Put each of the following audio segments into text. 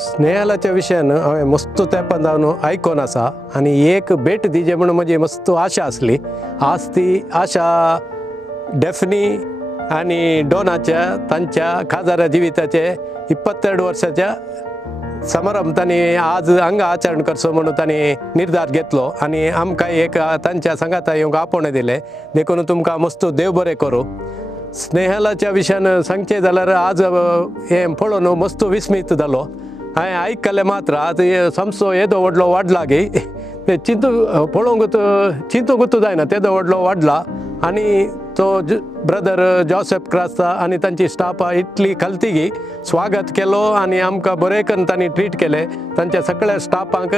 स्नेहलाच्या विशयान हांवें मस्त तेंपान जावन आयकोन आसा आनी एक भेट दिजे म्हणून म्हजी मस्त आशा आसली. आज ती आशा डेफनी आनी डॉनाच्या तांच्या खाजाऱ्या जिविताचे 22 वर्साच्या समारंभ तांणी आज हांगा आचरण करचो म्हणून तांणी निर्धार घेतलो आनी आमकां एक तांच्या संगाता येवंक आपणे दिले. देखून तुमकां मस्त देव बरें करूं. स्नेहलाच्या विशयान सांगचें जाल्यार आज हें पळोवन मस्त विस्मीत जालो. हांवें आयकलें मात्र आज समसो येदो व्हडलो वाडला गे ते पळोवंक चिंतूंक जायना तेदो व्हडलो वाडला आनी तो ब्रदर जोसेफ क्रास्ता आनी तांची स्टाफा इतली खालतीगी स्वागत केलो आनी आमकां बरें करून तांणी ट्रीट केलें. तांच्या सगळ्या स्टाफांक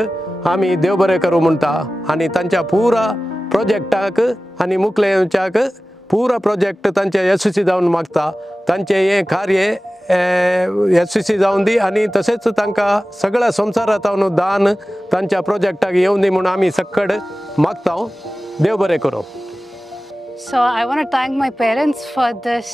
आमी देव बरें करूं म्हणटा आनी तांच्या पुरा प्रोजेक्टाक आनी मुखलेंच्याक पुरा प्रोजेक्ट तांचे यशस्वी जावन मागता. तांचे हें कार्य यशस्वी जावन दी आनी तशेंच तांकां सगळ्या संवसारांत दान तांच्या प्रोजेक्टाक येवं दी म्हणून आमी सक्कड मागता. देव बरें करूं. So I want to thank my parents for this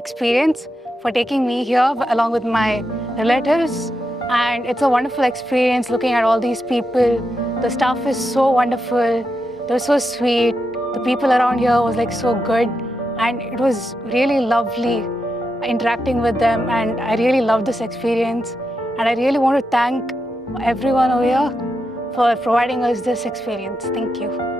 experience, for taking me here along with my relatives, and it's a wonderful experience looking at all these people. The staff is so wonderful, they're so sweet, the people around here was like so good, and it was really lovely interacting with them, and I really loved this experience, and I really want to thank everyone over here for providing us this experience. Thank you.